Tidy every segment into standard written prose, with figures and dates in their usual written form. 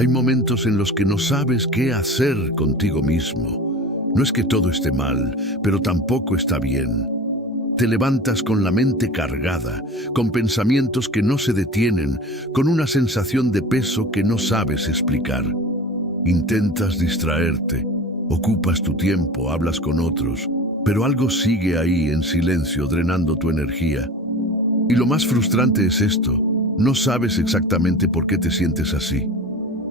Hay momentos en los que no sabes qué hacer contigo mismo. No es que todo esté mal, pero tampoco está bien. Te levantas con la mente cargada, con pensamientos que no se detienen, con una sensación de peso que no sabes explicar. Intentas distraerte, ocupas tu tiempo, hablas con otros, pero algo sigue ahí en silencio, drenando tu energía. Y lo más frustrante es esto: no sabes exactamente por qué te sientes así.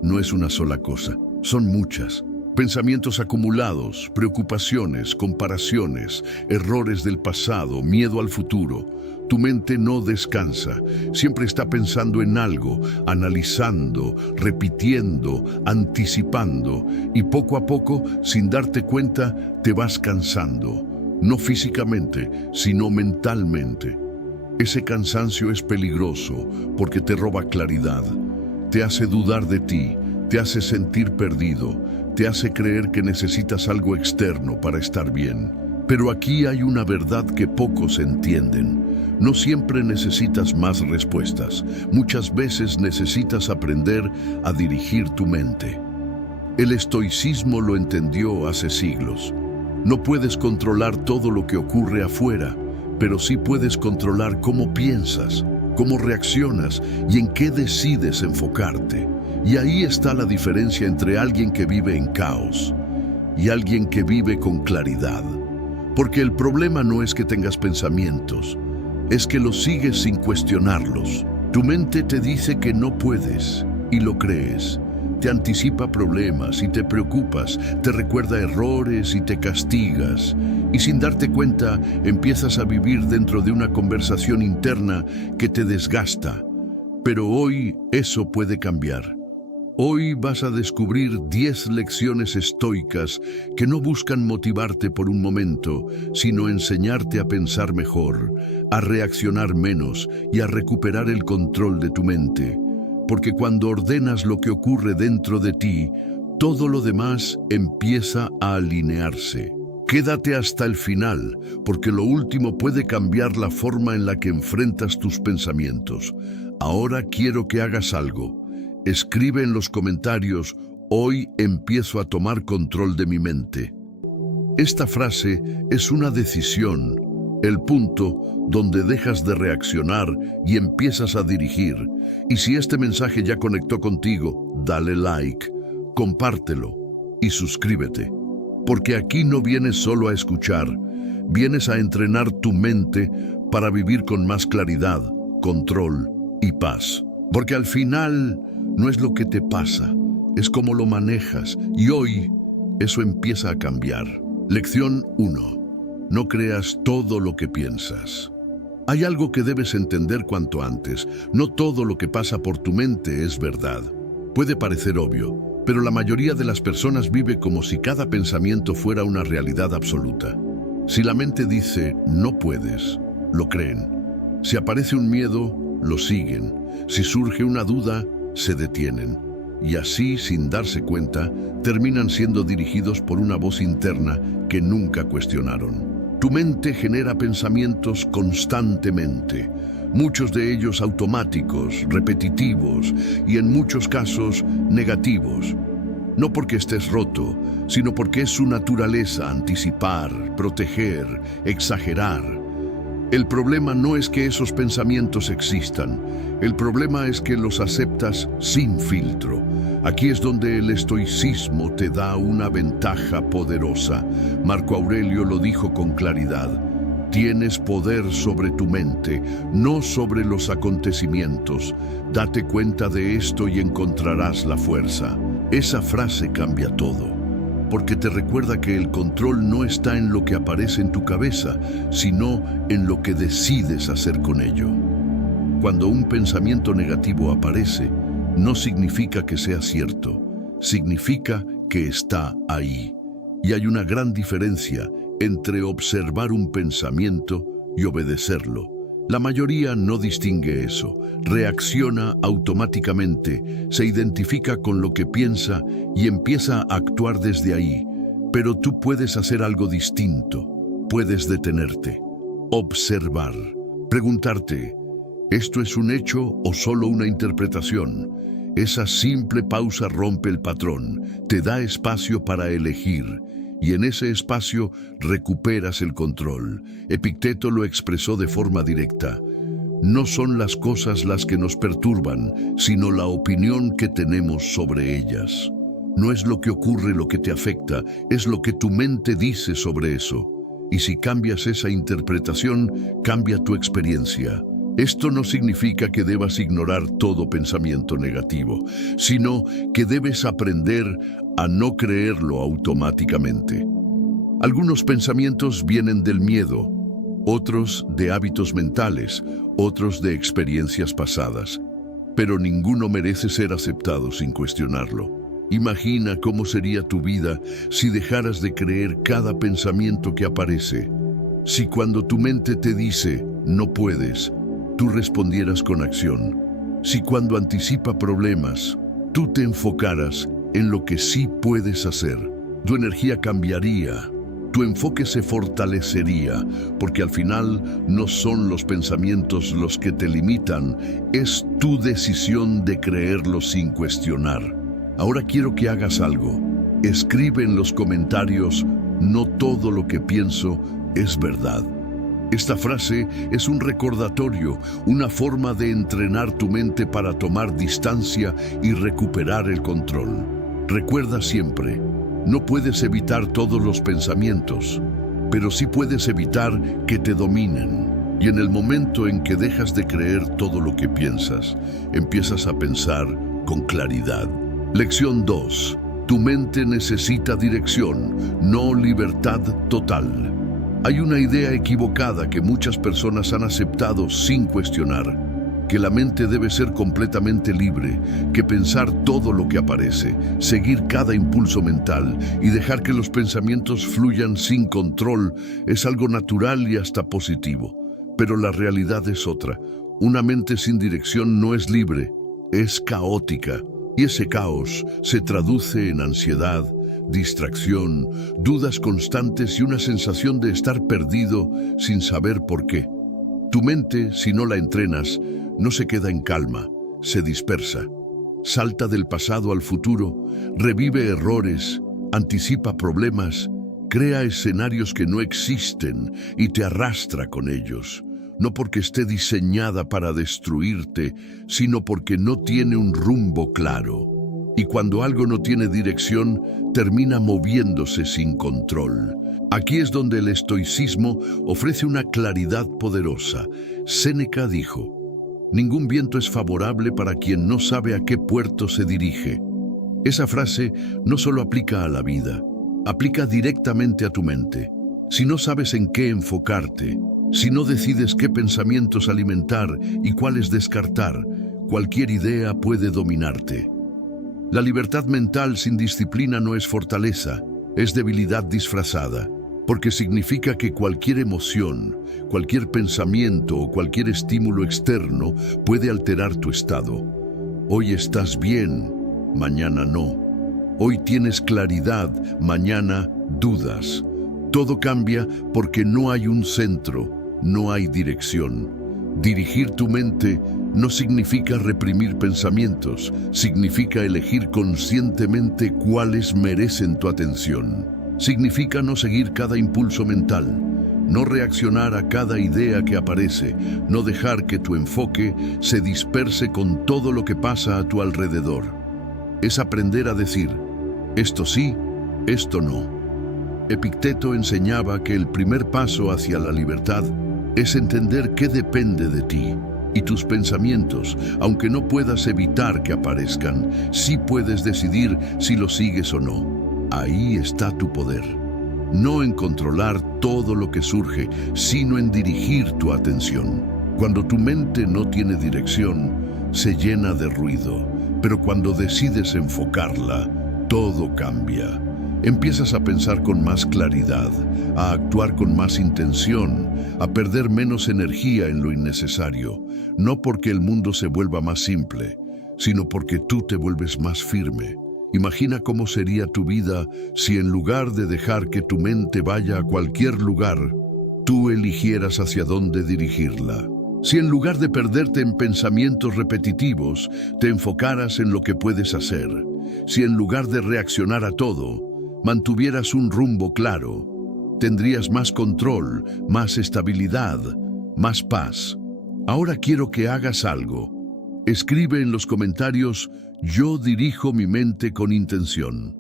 No es una sola cosa, son muchas. Pensamientos acumulados, preocupaciones, comparaciones, errores del pasado, miedo al futuro. Tu mente no descansa, siempre está pensando en algo, analizando, repitiendo, anticipando, y poco a poco, sin darte cuenta, te vas cansando. No físicamente, sino mentalmente. Ese cansancio es peligroso porque te roba claridad, te hace dudar de ti, te hace sentir perdido, te hace creer que necesitas algo externo para estar bien. Pero aquí hay una verdad que pocos entienden. No siempre necesitas más respuestas. Muchas veces necesitas aprender a dirigir tu mente. El estoicismo lo entendió hace siglos. No puedes controlar todo lo que ocurre afuera, pero sí puedes controlar cómo piensas, cómo reaccionas y en qué decides enfocarte. Y ahí está la diferencia entre alguien que vive en caos y alguien que vive con claridad. Porque el problema no es que tengas pensamientos, es que los sigues sin cuestionarlos. Tu mente te dice que no puedes y lo crees. Te anticipa problemas y te preocupas, te recuerda errores y te castigas. Y sin darte cuenta, empiezas a vivir dentro de una conversación interna que te desgasta. Pero hoy eso puede cambiar. Hoy vas a descubrir 10 lecciones estoicas que no buscan motivarte por un momento, sino enseñarte a pensar mejor, a reaccionar menos y a recuperar el control de tu mente. Porque cuando ordenas lo que ocurre dentro de ti, todo lo demás empieza a alinearse. Quédate hasta el final, porque lo último puede cambiar la forma en la que enfrentas tus pensamientos. Ahora quiero que hagas algo. Escribe en los comentarios: hoy empiezo a tomar control de mi mente. Esta frase es una decisión, el punto donde dejas de reaccionar y empiezas a dirigir. Y si este mensaje ya conectó contigo, dale like, compártelo y suscríbete. Porque aquí no vienes solo a escuchar, vienes a entrenar tu mente para vivir con más claridad, control y paz. Porque al final no es lo que te pasa, es cómo lo manejas, y hoy eso empieza a cambiar. Lección 1. No creas todo lo que piensas. Hay algo que debes entender cuanto antes. No todo lo que pasa por tu mente es verdad. Puede parecer obvio, pero la mayoría de las personas vive como si cada pensamiento fuera una realidad absoluta. Si la mente dice no puedes, lo creen. Si aparece un miedo, lo siguen. Si surge una duda, se detienen. Y así, sin darse cuenta, terminan siendo dirigidos por una voz interna que nunca cuestionaron. Tu mente genera pensamientos constantemente, muchos de ellos automáticos, repetitivos y en muchos casos negativos. No porque estés roto, sino porque es su naturaleza anticipar, proteger, exagerar. El problema no es que esos pensamientos existan, el problema es que los aceptas sin filtro. Aquí es donde el estoicismo te da una ventaja poderosa. Marco Aurelio lo dijo con claridad: tienes poder sobre tu mente, no sobre los acontecimientos. Date cuenta de esto y encontrarás la fuerza. Esa frase cambia todo, porque te recuerda que el control no está en lo que aparece en tu cabeza, sino en lo que decides hacer con ello. Cuando un pensamiento negativo aparece, no significa que sea cierto, significa que está ahí. Y hay una gran diferencia entre observar un pensamiento y obedecerlo. La mayoría no distingue eso, reacciona automáticamente, se identifica con lo que piensa y empieza a actuar desde ahí. Pero tú puedes hacer algo distinto, puedes detenerte, observar, preguntarte: ¿esto es un hecho o solo una interpretación? Esa simple pausa rompe el patrón, te da espacio para elegir, y en ese espacio recuperas el control. Epicteto lo expresó de forma directa. No son las cosas las que nos perturban, sino la opinión que tenemos sobre ellas. No es lo que ocurre lo que te afecta, es lo que tu mente dice sobre eso. Y si cambias esa interpretación, cambia tu experiencia. Esto no significa que debas ignorar todo pensamiento negativo, sino que debes aprender a no creerlo automáticamente. Algunos pensamientos vienen del miedo, otros de hábitos mentales, otros de experiencias pasadas, pero ninguno merece ser aceptado sin cuestionarlo. Imagina cómo sería tu vida si dejaras de creer cada pensamiento que aparece. Si cuando tu mente te dice, no puedes, tú respondieras con acción. Si cuando anticipa problemas, tú te enfocaras en lo que sí puedes hacer, tu energía cambiaría, tu enfoque se fortalecería, porque al final no son los pensamientos los que te limitan, es tu decisión de creerlos sin cuestionar. Ahora quiero que hagas algo. Escribe en los comentarios, no todo lo que pienso es verdad. Esta frase es un recordatorio, una forma de entrenar tu mente para tomar distancia y recuperar el control. Recuerda siempre, no puedes evitar todos los pensamientos, pero sí puedes evitar que te dominen. Y en el momento en que dejas de creer todo lo que piensas, empiezas a pensar con claridad. Lección 2. Tu mente necesita dirección, no libertad total. Hay una idea equivocada que muchas personas han aceptado sin cuestionar, que la mente debe ser completamente libre, que pensar todo lo que aparece, seguir cada impulso mental y dejar que los pensamientos fluyan sin control es algo natural y hasta positivo. Pero la realidad es otra. Una mente sin dirección no es libre, es caótica. Y ese caos se traduce en ansiedad, distracción, dudas constantes y una sensación de estar perdido sin saber por qué. Tu mente, si no la entrenas, no se queda en calma, se dispersa. Salta del pasado al futuro, revive errores, anticipa problemas, crea escenarios que no existen y te arrastra con ellos. No porque esté diseñada para destruirte, sino porque no tiene un rumbo claro. Y cuando algo no tiene dirección, termina moviéndose sin control. Aquí es donde el estoicismo ofrece una claridad poderosa. Séneca dijo, ningún viento es favorable para quien no sabe a qué puerto se dirige. Esa frase no solo aplica a la vida, aplica directamente a tu mente. Si no sabes en qué enfocarte, si no decides qué pensamientos alimentar y cuáles descartar, cualquier idea puede dominarte. La libertad mental sin disciplina no es fortaleza, es debilidad disfrazada, porque significa que cualquier emoción, cualquier pensamiento o cualquier estímulo externo puede alterar tu estado. Hoy estás bien, mañana no. Hoy tienes claridad, mañana dudas. Todo cambia porque no hay un centro. No hay dirección. Dirigir tu mente no significa reprimir pensamientos, significa elegir conscientemente cuáles merecen tu atención. Significa no seguir cada impulso mental, no reaccionar a cada idea que aparece, no dejar que tu enfoque se disperse con todo lo que pasa a tu alrededor. Es aprender a decir, esto sí, esto no. Epicteto enseñaba que el primer paso hacia la libertad es entender qué depende de ti y tus pensamientos, aunque no puedas evitar que aparezcan, sí puedes decidir si los sigues o no. Ahí está tu poder. No en controlar todo lo que surge, sino en dirigir tu atención. Cuando tu mente no tiene dirección, se llena de ruido, pero cuando decides enfocarla, todo cambia. Empiezas a pensar con más claridad, a actuar con más intención, a perder menos energía en lo innecesario, no porque el mundo se vuelva más simple, sino porque tú te vuelves más firme. Imagina cómo sería tu vida si en lugar de dejar que tu mente vaya a cualquier lugar, tú eligieras hacia dónde dirigirla. Si en lugar de perderte en pensamientos repetitivos, te enfocaras en lo que puedes hacer, si en lugar de reaccionar a todo, mantuvieras un rumbo claro, tendrías más control, más estabilidad, más paz. Ahora quiero que hagas algo. Escribe en los comentarios: yo dirijo mi mente con intención.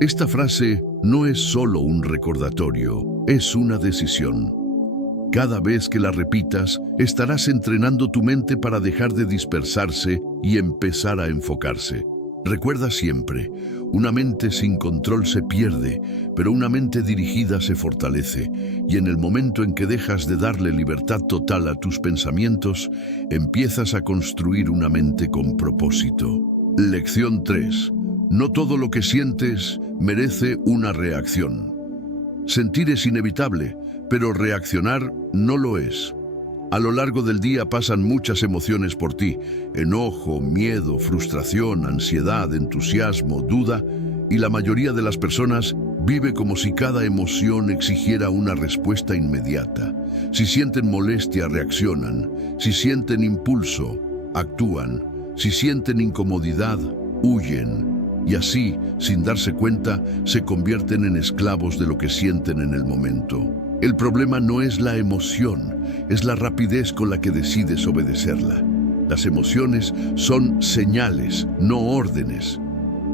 Esta frase no es solo un recordatorio, es una decisión. Cada vez que la repitas, estarás entrenando tu mente para dejar de dispersarse y empezar a enfocarse. Recuerda siempre, una mente sin control se pierde, pero una mente dirigida se fortalece. Y en el momento en que dejas de darle libertad total a tus pensamientos, empiezas a construir una mente con propósito. Lección 3. No todo lo que sientes merece una reacción. Sentir es inevitable, pero reaccionar no lo es. A lo largo del día pasan muchas emociones por ti: enojo, miedo, frustración, ansiedad, entusiasmo, duda, y la mayoría de las personas vive como si cada emoción exigiera una respuesta inmediata. Si sienten molestia, reaccionan; si sienten impulso, actúan; si sienten incomodidad, huyen. Y así, sin darse cuenta, se convierten en esclavos de lo que sienten en el momento. El problema no es la emoción, es la rapidez con la que decides obedecerla. Las emociones son señales, no órdenes.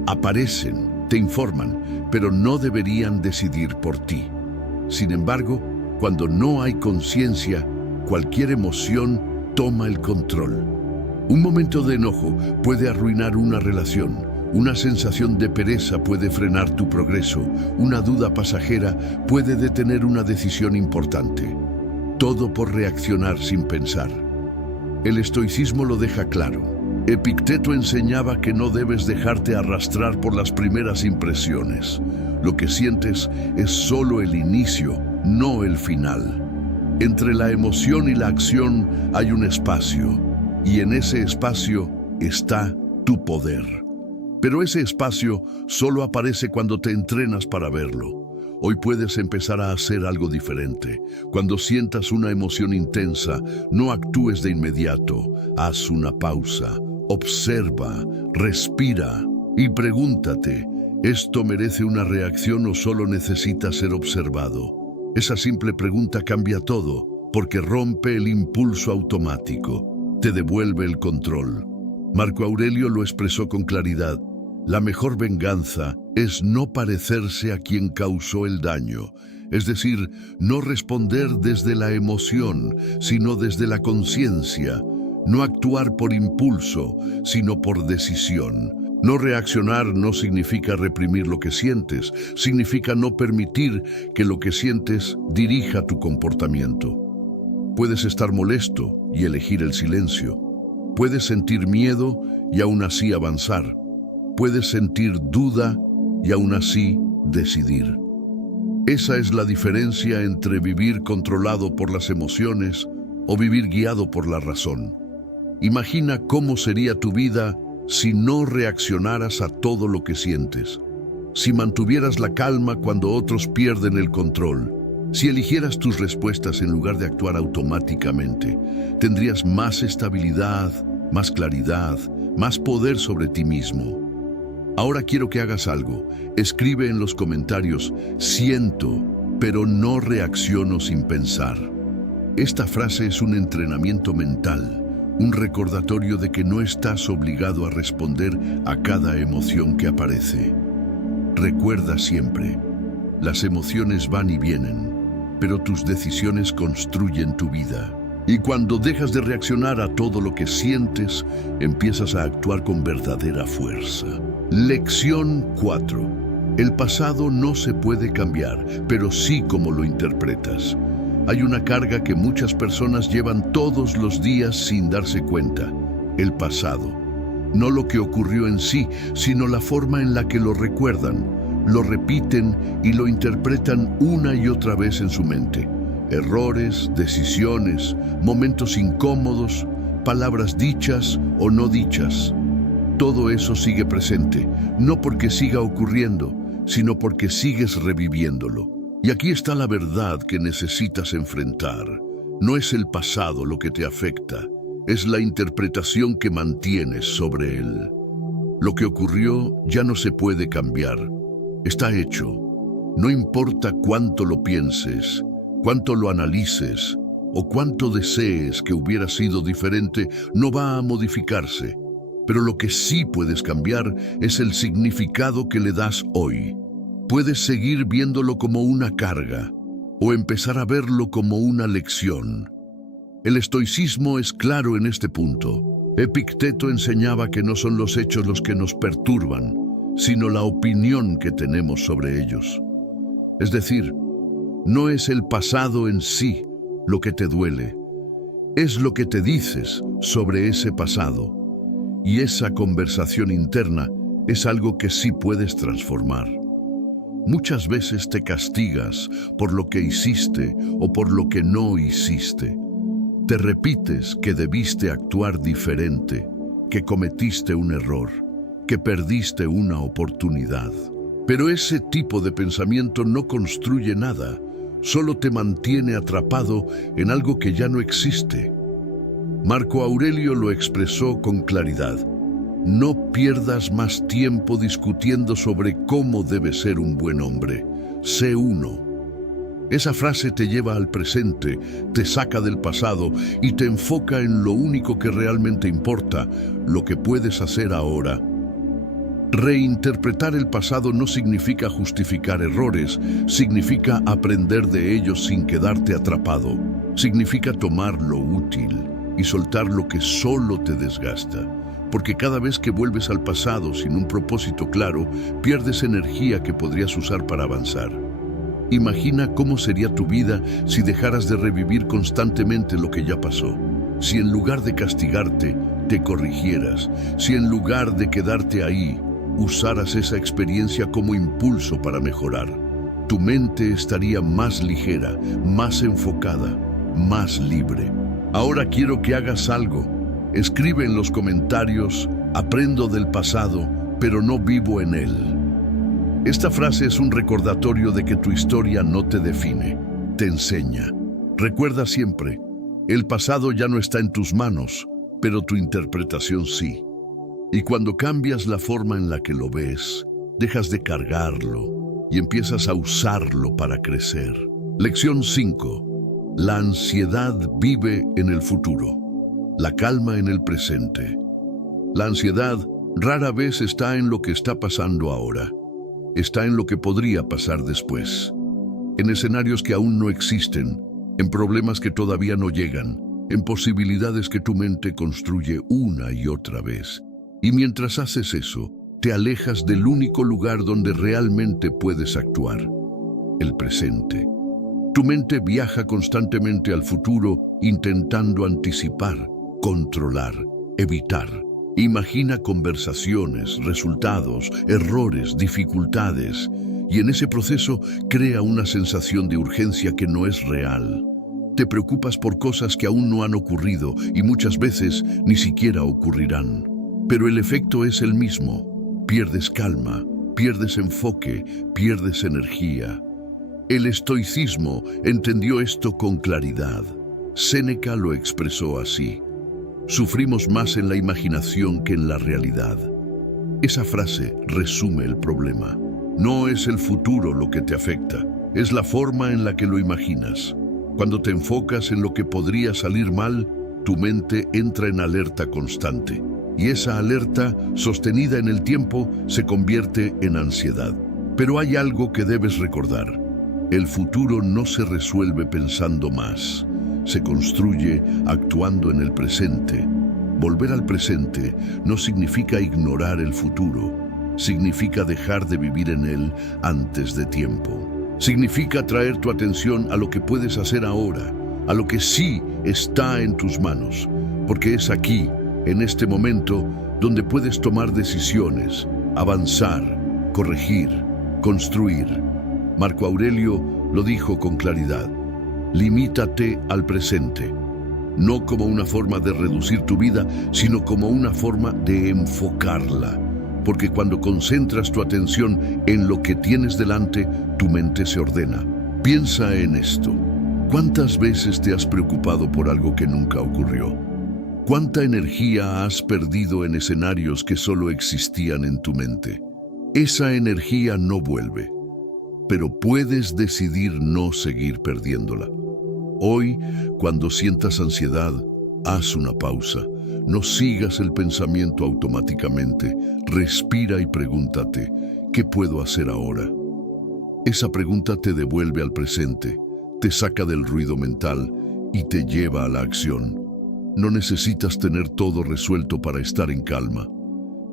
Aparecen, te informan, pero no deberían decidir por ti. Sin embargo, cuando no hay conciencia, cualquier emoción toma el control. Un momento de enojo puede arruinar una relación. Una sensación de pereza puede frenar tu progreso. Una duda pasajera puede detener una decisión importante. Todo por reaccionar sin pensar. El estoicismo lo deja claro. Epicteto enseñaba que no debes dejarte arrastrar por las primeras impresiones. Lo que sientes es solo el inicio, no el final. Entre la emoción y la acción hay un espacio, y en ese espacio está tu poder. Pero ese espacio solo aparece cuando te entrenas para verlo. Hoy puedes empezar a hacer algo diferente. Cuando sientas una emoción intensa, no actúes de inmediato. Haz una pausa, observa, respira y pregúntate: ¿esto merece una reacción o solo necesita ser observado? Esa simple pregunta cambia todo, porque rompe el impulso automático, te devuelve el control. Marco Aurelio lo expresó con claridad: la mejor venganza es no parecerse a quien causó el daño, es decir, no responder desde la emoción, sino desde la conciencia, no actuar por impulso, sino por decisión. No reaccionar no significa reprimir lo que sientes, significa no permitir que lo que sientes dirija tu comportamiento. Puedes estar molesto y elegir el silencio. Puedes sentir miedo y aún así avanzar. Puedes sentir duda y aún así decidir. Esa es la diferencia entre vivir controlado por las emociones o vivir guiado por la razón. Imagina cómo sería tu vida si no reaccionaras a todo lo que sientes, si mantuvieras la calma cuando otros pierden el control, si eligieras tus respuestas en lugar de actuar automáticamente. Tendrías más estabilidad, más claridad, más poder sobre ti mismo. Ahora quiero que hagas algo. Escribe en los comentarios: siento, pero no reacciono sin pensar. Esta frase es un entrenamiento mental, un recordatorio de que no estás obligado a responder a cada emoción que aparece. Recuerda siempre, las emociones van y vienen, pero tus decisiones construyen tu vida. Y cuando dejas de reaccionar a todo lo que sientes, empiezas a actuar con verdadera fuerza. Lección 4. El pasado no se puede cambiar, pero sí como lo interpretas. Hay una carga que muchas personas llevan todos los días sin darse cuenta: el pasado. No lo que ocurrió en sí, sino la forma en la que lo recuerdan, lo repiten y lo interpretan una y otra vez en su mente. Errores, decisiones, momentos incómodos, palabras dichas o no dichas. Todo eso sigue presente, no porque siga ocurriendo, sino porque sigues reviviéndolo. Y aquí está la verdad que necesitas enfrentar. No es el pasado lo que te afecta, es la interpretación que mantienes sobre él. Lo que ocurrió ya no se puede cambiar. Está hecho. No importa cuánto lo pienses, cuánto lo analices o cuánto desees que hubiera sido diferente, no va a modificarse. Pero lo que sí puedes cambiar es el significado que le das hoy. Puedes seguir viéndolo como una carga o empezar a verlo como una lección. El estoicismo es claro en este punto. Epicteto enseñaba que no son los hechos los que nos perturban, sino la opinión que tenemos sobre ellos. Es decir, no es el pasado en sí lo que te duele, es lo que te dices sobre ese pasado. Y esa conversación interna es algo que sí puedes transformar. Muchas veces te castigas por lo que hiciste o por lo que no hiciste. Te repites que debiste actuar diferente, que cometiste un error, que perdiste una oportunidad. Pero ese tipo de pensamiento no construye nada, solo te mantiene atrapado en algo que ya no existe. Marco Aurelio lo expresó con claridad. No pierdas más tiempo discutiendo sobre cómo debe ser un buen hombre. Sé uno. Esa frase te lleva al presente, te saca del pasado y te enfoca en lo único que realmente importa, lo que puedes hacer ahora. Reinterpretar el pasado no significa justificar errores, significa aprender de ellos sin quedarte atrapado. Significa tomar lo útil y soltar lo que solo te desgasta. Porque cada vez que vuelves al pasado sin un propósito claro, pierdes energía que podrías usar para avanzar. Imagina cómo sería tu vida si dejaras de revivir constantemente lo que ya pasó. Si en lugar de castigarte, te corrigieras. Si en lugar de quedarte ahí, usaras esa experiencia como impulso para mejorar. Tu mente estaría más ligera, más enfocada, más libre. Ahora quiero que hagas algo. Escribe en los comentarios: aprendo del pasado, pero no vivo en él. Esta frase es un recordatorio de que tu historia no te define, te enseña. Recuerda siempre, el pasado ya no está en tus manos, pero tu interpretación sí. Y cuando cambias la forma en la que lo ves, dejas de cargarlo y empiezas a usarlo para crecer. Lección 5. La ansiedad vive en el futuro. La calma en el presente. La ansiedad rara vez está en lo que está pasando ahora. Está en lo que podría pasar después. En escenarios que aún no existen, en problemas que todavía no llegan, en posibilidades que tu mente construye una y otra vez. Y mientras haces eso, te alejas del único lugar donde realmente puedes actuar, el presente. Tu mente viaja constantemente al futuro intentando anticipar, controlar, evitar. Imagina conversaciones, resultados, errores, dificultades, y en ese proceso crea una sensación de urgencia que no es real. Te preocupas por cosas que aún no han ocurrido y muchas veces ni siquiera ocurrirán. Pero el efecto es el mismo. Pierdes calma, pierdes enfoque, pierdes energía. El estoicismo entendió esto con claridad. Séneca lo expresó así: sufrimos más en la imaginación que en la realidad. Esa frase resume el problema. No es el futuro lo que te afecta, es la forma en la que lo imaginas. Cuando te enfocas en lo que podría salir mal, tu mente entra en alerta constante. Y esa alerta, sostenida en el tiempo, se convierte en ansiedad. Pero hay algo que debes recordar. El futuro no se resuelve pensando más. Se construye actuando en el presente. Volver al presente no significa ignorar el futuro. Significa dejar de vivir en él antes de tiempo. Significa traer tu atención a lo que puedes hacer ahora, a lo que sí está en tus manos. Porque es aquí, en este momento, donde puedes tomar decisiones, avanzar, corregir, construir. Marco Aurelio lo dijo con claridad: limítate al presente, no como una forma de reducir tu vida, sino como una forma de enfocarla. Porque cuando concentras tu atención en lo que tienes delante, tu mente se ordena. Piensa en esto. ¿Cuántas veces te has preocupado por algo que nunca ocurrió? ¿Cuánta energía has perdido en escenarios que solo existían en tu mente? Esa energía no vuelve, pero puedes decidir no seguir perdiéndola. Hoy, cuando sientas ansiedad, haz una pausa. No sigas el pensamiento automáticamente. Respira y pregúntate, ¿qué puedo hacer ahora? Esa pregunta te devuelve al presente, te saca del ruido mental y te lleva a la acción. No necesitas tener todo resuelto para estar en calma.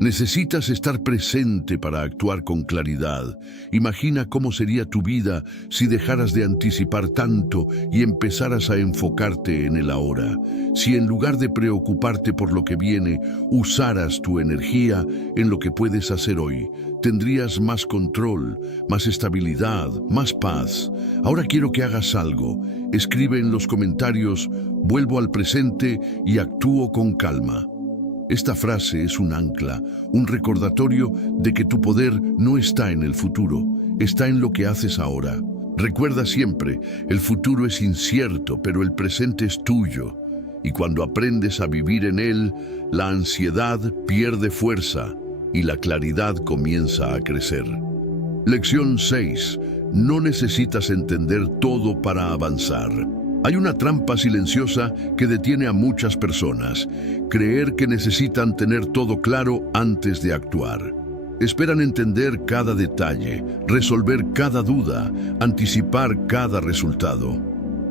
Necesitas estar presente para actuar con claridad. Imagina cómo sería tu vida si dejaras de anticipar tanto y empezaras a enfocarte en el ahora. Si en lugar de preocuparte por lo que viene, usaras tu energía en lo que puedes hacer hoy, tendrías más control, más estabilidad, más paz. Ahora quiero que hagas algo. Escribe en los comentarios, vuelvo al presente y actúo con calma. Esta frase es un ancla, un recordatorio de que tu poder no está en el futuro, está en lo que haces ahora. Recuerda siempre, el futuro es incierto, pero el presente es tuyo. Y cuando aprendes a vivir en él, la ansiedad pierde fuerza y la claridad comienza a crecer. Lección 6. No necesitas entender todo para avanzar. Hay una trampa silenciosa que detiene a muchas personas. Creer que necesitan tener todo claro antes de actuar. Esperan entender cada detalle, resolver cada duda, anticipar cada resultado.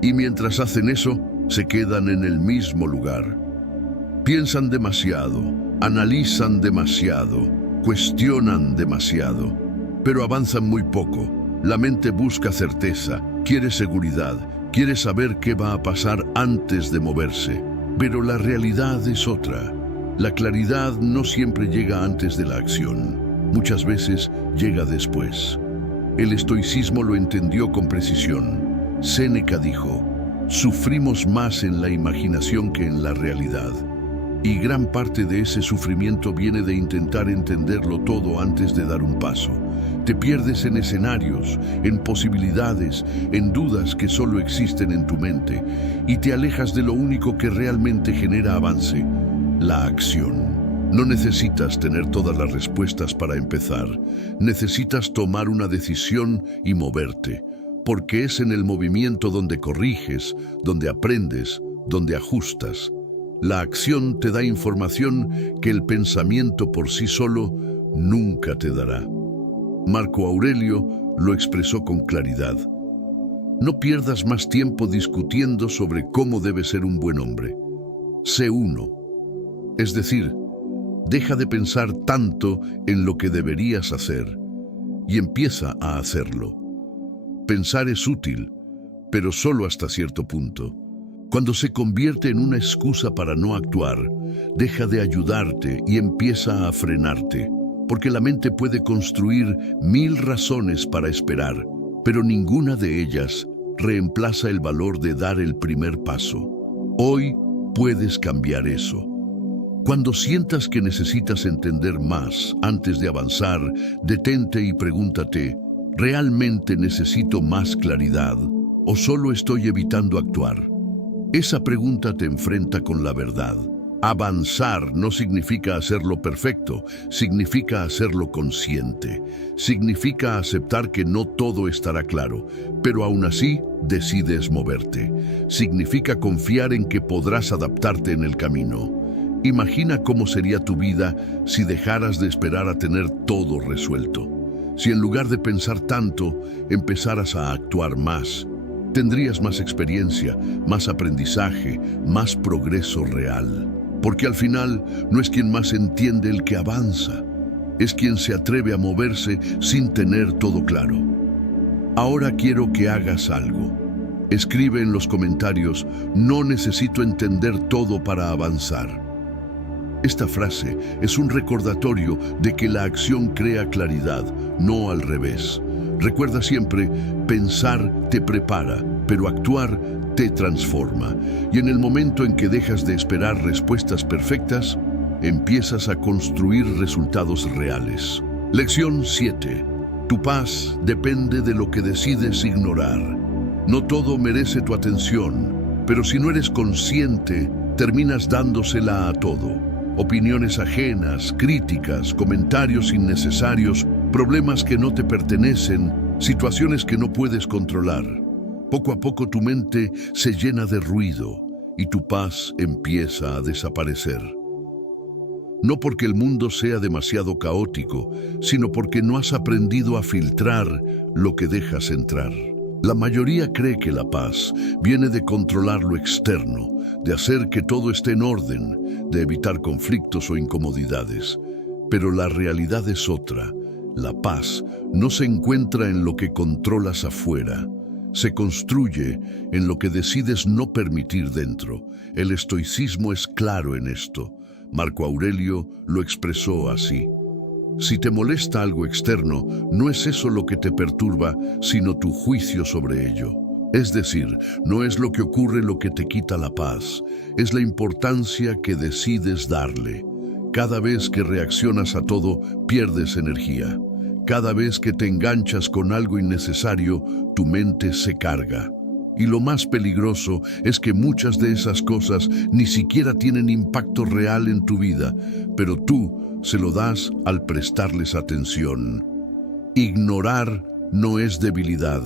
Y mientras hacen eso, se quedan en el mismo lugar. Piensan demasiado, analizan demasiado, cuestionan demasiado, pero avanzan muy poco. La mente busca certeza, quiere seguridad, quiere saber qué va a pasar antes de moverse, pero la realidad es otra. La claridad no siempre llega antes de la acción, muchas veces llega después. El estoicismo lo entendió con precisión. Séneca dijo, sufrimos más en la imaginación que en la realidad. Y gran parte de ese sufrimiento viene de intentar entenderlo todo antes de dar un paso. Te pierdes en escenarios, en posibilidades, en dudas que solo existen en tu mente y te alejas de lo único que realmente genera avance, la acción. No necesitas tener todas las respuestas para empezar. Necesitas tomar una decisión y moverte, porque es en el movimiento donde corriges, donde aprendes, donde ajustas. La acción te da información que el pensamiento por sí solo nunca te dará. Marco Aurelio lo expresó con claridad. No pierdas más tiempo discutiendo sobre cómo debe ser un buen hombre. Sé uno. Es decir, deja de pensar tanto en lo que deberías hacer y empieza a hacerlo. Pensar es útil, pero solo hasta cierto punto. Cuando se convierte en una excusa para no actuar, deja de ayudarte y empieza a frenarte, porque la mente puede construir 1000 razones para esperar, pero ninguna de ellas reemplaza el valor de dar el primer paso. Hoy puedes cambiar eso. Cuando sientas que necesitas entender más antes de avanzar, detente y pregúntate, ¿realmente necesito más claridad o solo estoy evitando actuar? Esa pregunta te enfrenta con la verdad. Avanzar no significa hacerlo perfecto, significa hacerlo consciente. Significa aceptar que no todo estará claro, pero aún así decides moverte. Significa confiar en que podrás adaptarte en el camino. Imagina cómo sería tu vida si dejaras de esperar a tener todo resuelto. Si en lugar de pensar tanto, empezaras a actuar más. Tendrías más experiencia, más aprendizaje, más progreso real. Porque al final no es quien más entiende el que avanza, es quien se atreve a moverse sin tener todo claro. Ahora quiero que hagas algo. Escribe en los comentarios, no necesito entender todo para avanzar. Esta frase es un recordatorio de que la acción crea claridad, no al revés. Recuerda siempre, pensar te prepara, pero actuar te transforma. Y en el momento en que dejas de esperar respuestas perfectas, empiezas a construir resultados reales. Lección 7. Tu paz depende de lo que decides ignorar. No todo merece tu atención, pero si no eres consciente, terminas dándosela a todo. Opiniones ajenas, críticas, comentarios innecesarios, problemas que no te pertenecen, situaciones que no puedes controlar. Poco a poco tu mente se llena de ruido y tu paz empieza a desaparecer. No porque el mundo sea demasiado caótico, sino porque no has aprendido a filtrar lo que dejas entrar. La mayoría cree que la paz viene de controlar lo externo, de hacer que todo esté en orden, de evitar conflictos o incomodidades. Pero la realidad es otra. La paz no se encuentra en lo que controlas afuera. Se construye en lo que decides no permitir dentro. El estoicismo es claro en esto. Marco Aurelio lo expresó así. Si te molesta algo externo, no es eso lo que te perturba, sino tu juicio sobre ello. Es decir, no es lo que ocurre lo que te quita la paz, es la importancia que decides darle. Cada vez que reaccionas a todo, pierdes energía. Cada vez que te enganchas con algo innecesario, tu mente se carga. Y lo más peligroso es que muchas de esas cosas ni siquiera tienen impacto real en tu vida, pero tú se lo das al prestarles atención. Ignorar no es debilidad,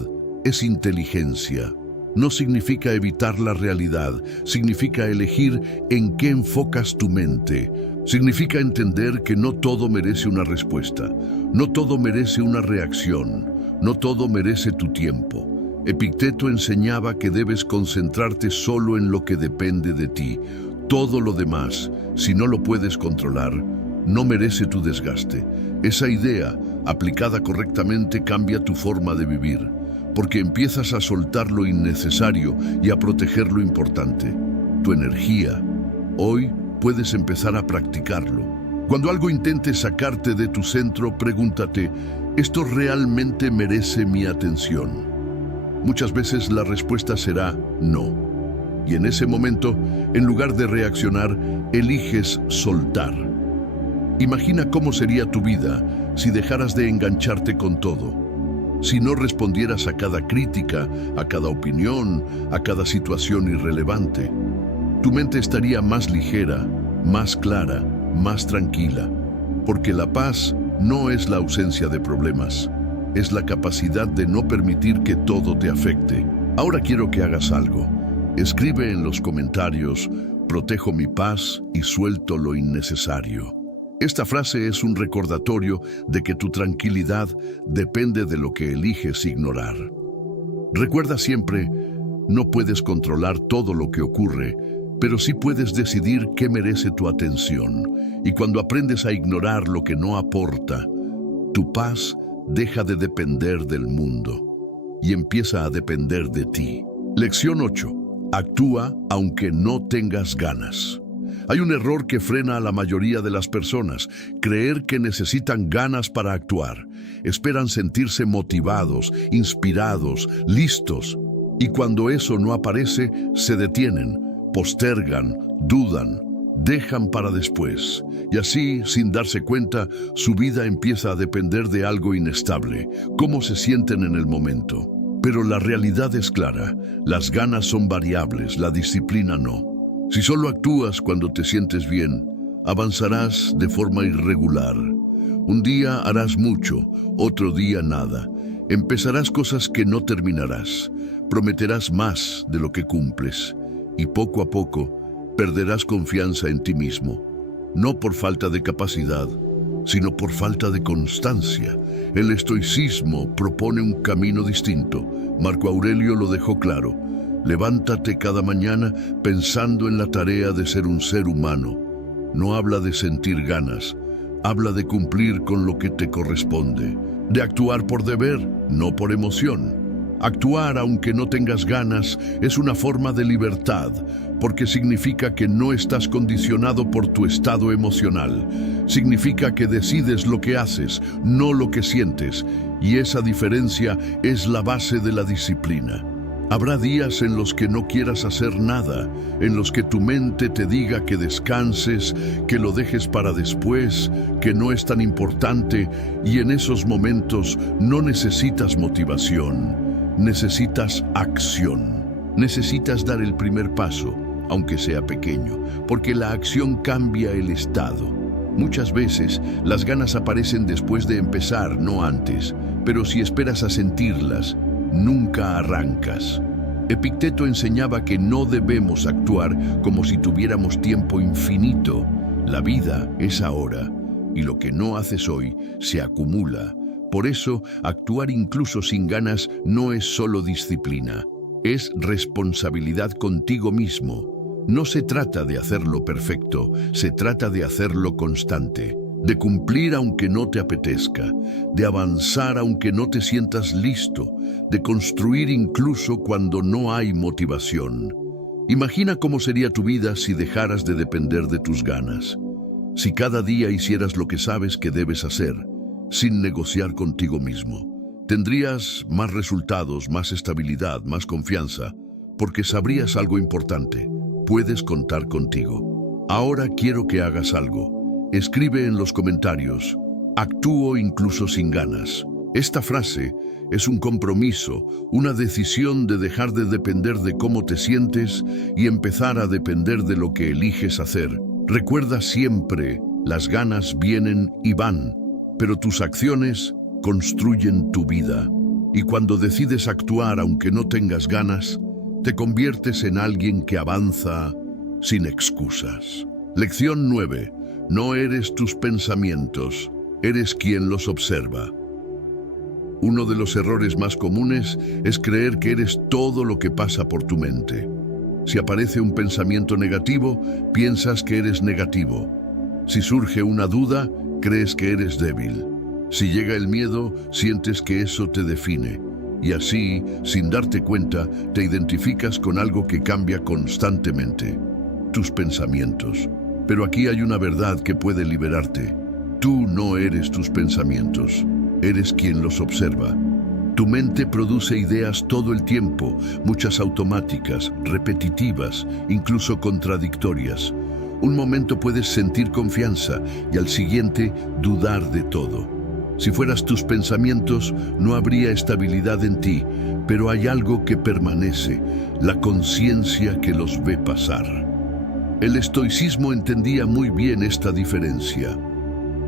es inteligencia. No significa evitar la realidad, significa elegir en qué enfocas tu mente. Significa entender que no todo merece una respuesta, no todo merece una reacción, no todo merece tu tiempo. Epicteto enseñaba que debes concentrarte solo en lo que depende de ti. Todo lo demás, si no lo puedes controlar, no merece tu desgaste. Esa idea, aplicada correctamente, cambia tu forma de vivir, porque empiezas a soltar lo innecesario y a proteger lo importante, tu energía. Hoy puedes empezar a practicarlo. Cuando algo intente sacarte de tu centro, pregúntate, ¿esto realmente merece mi atención? Muchas veces la respuesta será no. Y en ese momento, en lugar de reaccionar, eliges soltar. Imagina cómo sería tu vida si dejaras de engancharte con todo. Si no respondieras a cada crítica, a cada opinión, a cada situación irrelevante. Tu mente estaría más ligera, más clara, más tranquila. Porque la paz no es la ausencia de problemas. Es la capacidad de no permitir que todo te afecte. Ahora quiero que hagas algo. Escribe en los comentarios, protejo mi paz y suelto lo innecesario. Esta frase es un recordatorio de que tu tranquilidad depende de lo que eliges ignorar. Recuerda siempre, no puedes controlar todo lo que ocurre, pero sí puedes decidir qué merece tu atención. Y cuando aprendes a ignorar lo que no aporta, tu paz deja de depender del mundo y empieza a depender de ti. Lección 8. Actúa aunque no tengas ganas. Hay un error que frena a la mayoría de las personas: creer que necesitan ganas para actuar. Esperan sentirse motivados, inspirados, listos. Y cuando eso no aparece, se detienen, postergan, dudan, dejan para después. Y así, sin darse cuenta, su vida empieza a depender de algo inestable, cómo se sienten en el momento. Pero la realidad es clara, las ganas son variables, la disciplina no. Si solo actúas cuando te sientes bien, avanzarás de forma irregular. Un día harás mucho, otro día nada. Empezarás cosas que no terminarás. Prometerás más de lo que cumples. Y poco a poco, perderás confianza en ti mismo. No por falta de capacidad, sino por falta de constancia. El estoicismo propone un camino distinto. Marco Aurelio lo dejó claro. Levántate cada mañana pensando en la tarea de ser un ser humano. No habla de sentir ganas, habla de cumplir con lo que te corresponde, de actuar por deber, no por emoción. Actuar aunque no tengas ganas es una forma de libertad, porque significa que no estás condicionado por tu estado emocional. Significa que decides lo que haces, no lo que sientes, y esa diferencia es la base de la disciplina. Habrá días en los que no quieras hacer nada, en los que tu mente te diga que descanses, que lo dejes para después, que no es tan importante, y en esos momentos no necesitas motivación, necesitas acción. Necesitas dar el primer paso, aunque sea pequeño, porque la acción cambia el estado. Muchas veces las ganas aparecen después de empezar, no antes, pero si esperas a sentirlas, nunca arrancas. Epicteto enseñaba que no debemos actuar como si tuviéramos tiempo infinito. La vida es ahora, y lo que no haces hoy se acumula. Por eso, actuar incluso sin ganas no es solo disciplina, es responsabilidad contigo mismo. No se trata de hacerlo perfecto, se trata de hacerlo constante, de cumplir aunque no te apetezca, de avanzar aunque no te sientas listo, de construir incluso cuando no hay motivación. Imagina cómo sería tu vida si dejaras de depender de tus ganas. Si cada día hicieras lo que sabes que debes hacer, sin negociar contigo mismo, tendrías más resultados, más estabilidad, más confianza, porque sabrías algo importante. Puedes contar contigo. Ahora quiero que hagas algo. Escribe en los comentarios, actúo incluso sin ganas. Esta frase es un compromiso, una decisión de dejar de depender de cómo te sientes y empezar a depender de lo que eliges hacer. Recuerda siempre, las ganas vienen y van, pero tus acciones construyen tu vida. Y cuando decides actuar aunque no tengas ganas, te conviertes en alguien que avanza sin excusas. Lección 9. No eres tus pensamientos, eres quien los observa. Uno de los errores más comunes es creer que eres todo lo que pasa por tu mente. Si aparece un pensamiento negativo, piensas que eres negativo. Si surge una duda, crees que eres débil. Si llega el miedo, sientes que eso te define. Y así, sin darte cuenta, te identificas con algo que cambia constantemente, tus pensamientos. Pero aquí hay una verdad que puede liberarte. Tú no eres tus pensamientos, eres quien los observa. Tu mente produce ideas todo el tiempo, muchas automáticas, repetitivas, incluso contradictorias. Un momento puedes sentir confianza y al siguiente dudar de todo. Si fueras tus pensamientos, no habría estabilidad en ti, pero hay algo que permanece, la conciencia que los ve pasar. El estoicismo entendía muy bien esta diferencia.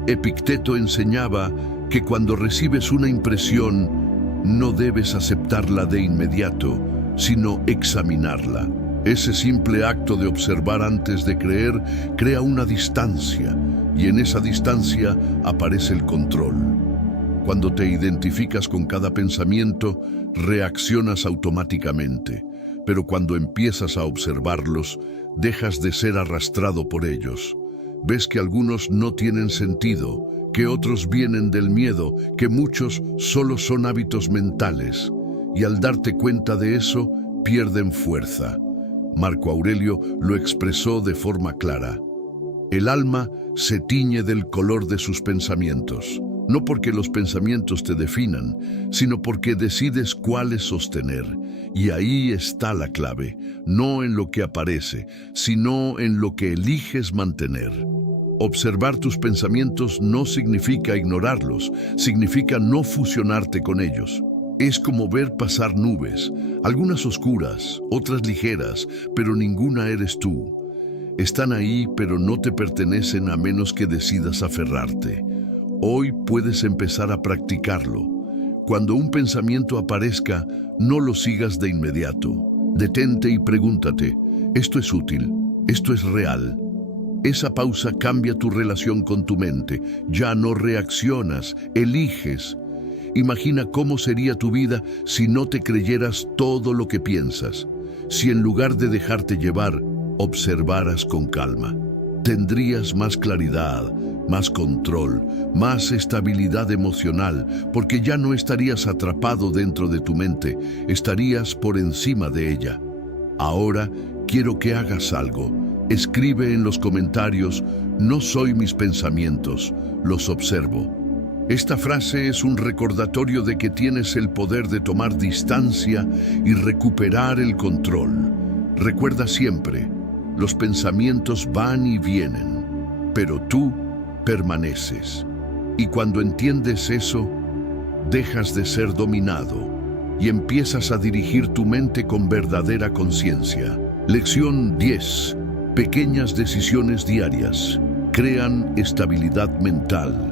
Epicteto enseñaba que cuando recibes una impresión, no debes aceptarla de inmediato, sino examinarla. Ese simple acto de observar antes de creer crea una distancia, y en esa distancia aparece el control. Cuando te identificas con cada pensamiento, reaccionas automáticamente, pero cuando empiezas a observarlos, dejas de ser arrastrado por ellos. Ves que algunos no tienen sentido, que otros vienen del miedo, que muchos solo son hábitos mentales, y al darte cuenta de eso, pierden fuerza. Marco Aurelio lo expresó de forma clara. El alma se tiñe del color de sus pensamientos, no porque los pensamientos te definan, sino porque decides cuáles sostener. Y ahí está la clave, no en lo que aparece, sino en lo que eliges mantener. Observar tus pensamientos no significa ignorarlos, significa no fusionarte con ellos. Es como ver pasar nubes, algunas oscuras, otras ligeras, pero ninguna eres tú. Están ahí, pero no te pertenecen a menos que decidas aferrarte. Hoy puedes empezar a practicarlo. Cuando un pensamiento aparezca, no lo sigas de inmediato. Detente y pregúntate, ¿esto es útil? ¿Esto es real? Esa pausa cambia tu relación con tu mente. Ya no reaccionas, eliges. Imagina cómo sería tu vida si no te creyeras todo lo que piensas. Si en lugar de dejarte llevar, observaras con calma. Tendrías más claridad, más control, más estabilidad emocional, porque ya no estarías atrapado dentro de tu mente, estarías por encima de ella. Ahora quiero que hagas algo. Escribe en los comentarios, no soy mis pensamientos, los observo. Esta frase es un recordatorio de que tienes el poder de tomar distancia y recuperar el control. Recuerda siempre, los pensamientos van y vienen, pero tú permaneces. Y cuando entiendes eso, dejas de ser dominado y empiezas a dirigir tu mente con verdadera conciencia. Lección 10. Pequeñas decisiones diarias crean estabilidad mental.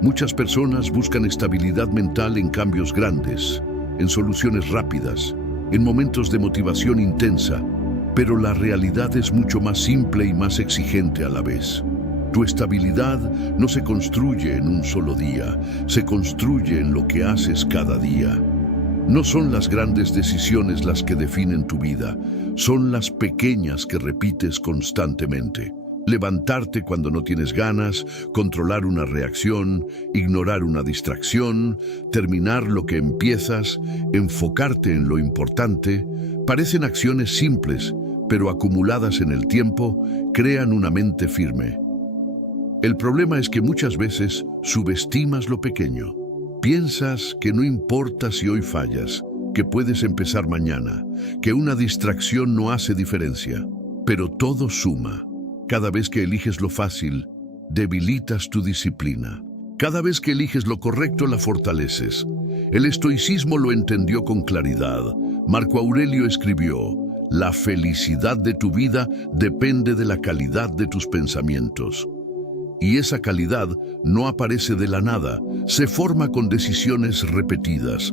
Muchas personas buscan estabilidad mental en cambios grandes, en soluciones rápidas, en momentos de motivación intensa, pero la realidad es mucho más simple y más exigente a la vez. Tu estabilidad no se construye en un solo día, se construye en lo que haces cada día. No son las grandes decisiones las que definen tu vida, son las pequeñas que repites constantemente. Levantarte cuando no tienes ganas, controlar una reacción, ignorar una distracción, terminar lo que empiezas, enfocarte en lo importante, parecen acciones simples, pero acumuladas en el tiempo, crean una mente firme. El problema es que muchas veces subestimas lo pequeño. Piensas que no importa si hoy fallas, que puedes empezar mañana, que una distracción no hace diferencia, pero todo suma. Cada vez que eliges lo fácil, debilitas tu disciplina. Cada vez que eliges lo correcto, la fortaleces. El estoicismo lo entendió con claridad. Marco Aurelio escribió: la felicidad de tu vida depende de la calidad de tus pensamientos. Y esa calidad no aparece de la nada, se forma con decisiones repetidas.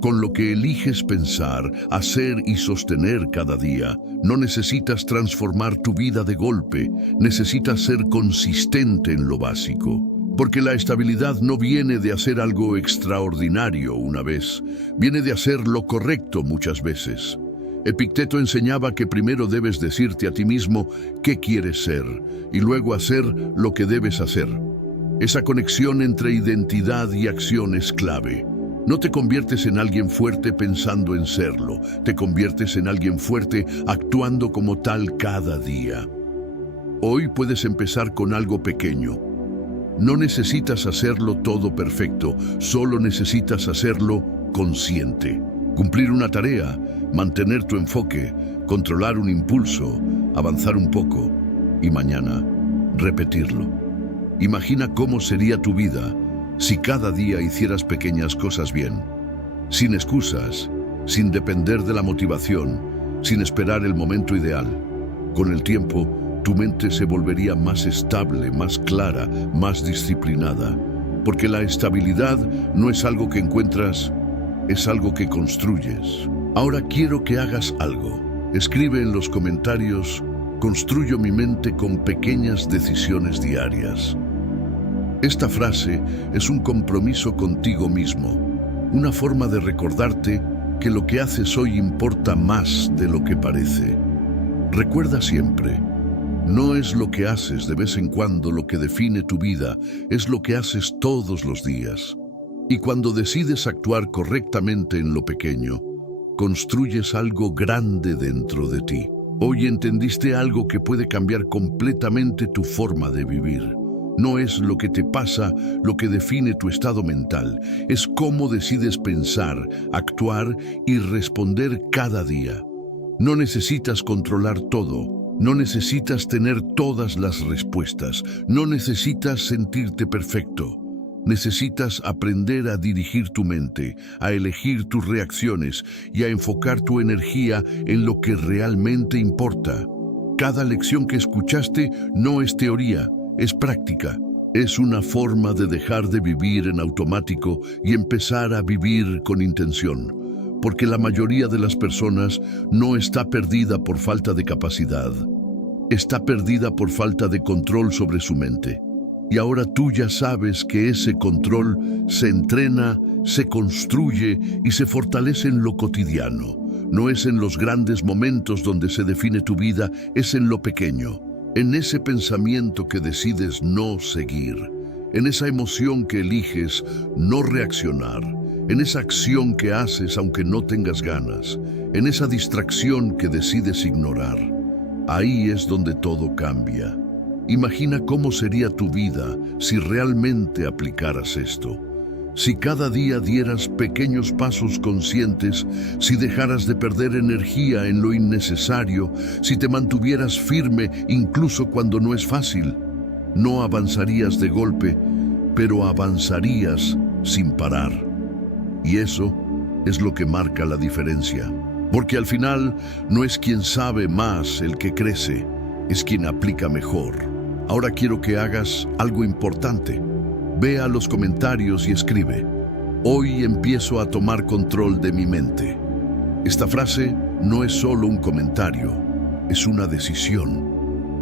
Con lo que eliges pensar, hacer y sostener cada día, no necesitas transformar tu vida de golpe, necesitas ser consistente en lo básico. Porque la estabilidad no viene de hacer algo extraordinario una vez, viene de hacer lo correcto muchas veces. Epicteto enseñaba que primero debes decirte a ti mismo qué quieres ser y luego hacer lo que debes hacer. Esa conexión entre identidad y acción es clave. No te conviertes en alguien fuerte pensando en serlo, te conviertes en alguien fuerte actuando como tal cada día. Hoy puedes empezar con algo pequeño. No necesitas hacerlo todo perfecto, solo necesitas hacerlo consciente. Cumplir una tarea, mantener tu enfoque, controlar un impulso, avanzar un poco y mañana repetirlo. Imagina cómo sería tu vida si cada día hicieras pequeñas cosas bien, sin excusas, sin depender de la motivación, sin esperar el momento ideal. Con el tiempo, tu mente se volvería más estable, más clara, más disciplinada, porque la estabilidad no es algo que encuentras, es algo que construyes. Ahora quiero que hagas algo. Escribe en los comentarios: construyo mi mente con pequeñas decisiones diarias. Esta frase es un compromiso contigo mismo, una forma de recordarte que lo que haces hoy importa más de lo que parece. Recuerda siempre, no es lo que haces de vez en cuando lo que define tu vida, es lo que haces todos los días. Y cuando decides actuar correctamente en lo pequeño, construyes algo grande dentro de ti. Hoy entendiste algo que puede cambiar completamente tu forma de vivir. No es lo que te pasa lo que define tu estado mental, es cómo decides pensar, actuar y responder cada día. No necesitas controlar todo, no necesitas tener todas las respuestas, no necesitas sentirte perfecto. Necesitas aprender a dirigir tu mente, a elegir tus reacciones y a enfocar tu energía en lo que realmente importa. Cada lección que escuchaste no es teoría, es práctica. Es una forma de dejar de vivir en automático y empezar a vivir con intención. Porque la mayoría de las personas no está perdida por falta de capacidad. Está perdida por falta de control sobre su mente. Y ahora tú ya sabes que ese control se entrena, se construye y se fortalece en lo cotidiano. No es en los grandes momentos donde se define tu vida, es en lo pequeño. En ese pensamiento que decides no seguir, en esa emoción que eliges no reaccionar, en esa acción que haces aunque no tengas ganas, en esa distracción que decides ignorar. Ahí es donde todo cambia. Imagina cómo sería tu vida si realmente aplicaras esto. Si cada día dieras pequeños pasos conscientes, si dejaras de perder energía en lo innecesario, si te mantuvieras firme incluso cuando no es fácil, no avanzarías de golpe, pero avanzarías sin parar. Y eso es lo que marca la diferencia. Porque al final no es quien sabe más el que crece, es quien aplica mejor. Ahora quiero que hagas algo importante. Ve a los comentarios y escribe: hoy empiezo a tomar control de mi mente. Esta frase no es solo un comentario, es una decisión.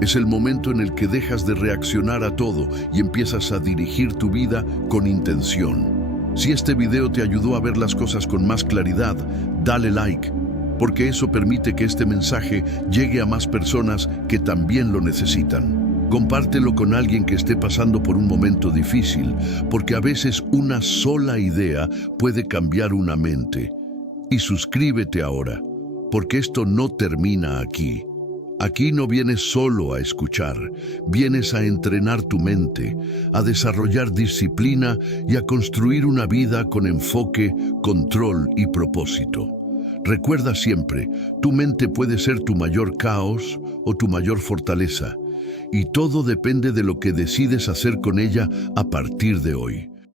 Es el momento en el que dejas de reaccionar a todo y empiezas a dirigir tu vida con intención. Si este video te ayudó a ver las cosas con más claridad, dale like, porque eso permite que este mensaje llegue a más personas que también lo necesitan. Compártelo con alguien que esté pasando por un momento difícil, porque a veces una sola idea puede cambiar una mente. Y suscríbete ahora, porque esto no termina aquí. Aquí no vienes solo a escuchar, vienes a entrenar tu mente, a desarrollar disciplina y a construir una vida con enfoque, control y propósito. Recuerda siempre, tu mente puede ser tu mayor caos o tu mayor fortaleza, y todo depende de lo que decides hacer con ella a partir de hoy.